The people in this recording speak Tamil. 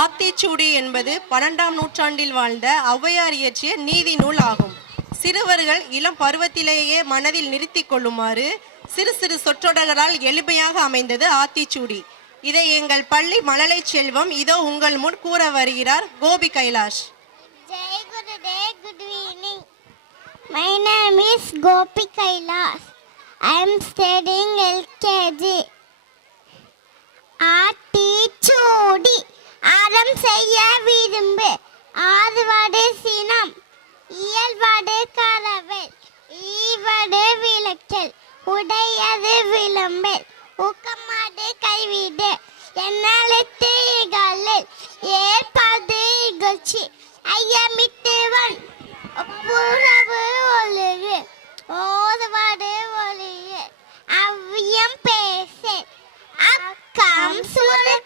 ஆத்திச்சூடி என்பது 12ஆம் நூற்றாண்டில் வாழ்ந்த ஔவையார் இயற்றிய நீதி நூல் ஆகும். சிறுவர்கள் இளம் பருவத்திலேயே மனதில் நிறுத்தி கொள்ளுமாறு சிறு சிறு சொற்றொடர்களால் எளிமையாக அமைந்தது ஆத்திச்சூடி. இதை எங்கள் பள்ளி மழலை செல்வம் இதோ உங்கள் முன் கூற வருகிறார் Gopi Kailash. Jai Gurudev, good evening. My name is Gopi Kailash. I am studying LKG. Aathichoodi அறம் செய்ய விரும்பு ஆறுவாடு சினம் இயல்பாடு கரவல் ஈவாடு விளக்கல் உடையது விளம்பல் ஊக்கமாடு கைவிடு என்னழுத்து இகழில் ஏற்பாடு இகழ்ச்சி ஐயமிட்டுவன் புறவு ஒழுகு ஓதுவாடு ஒளிய அவ்வியம் பேச அக்கம் சுரு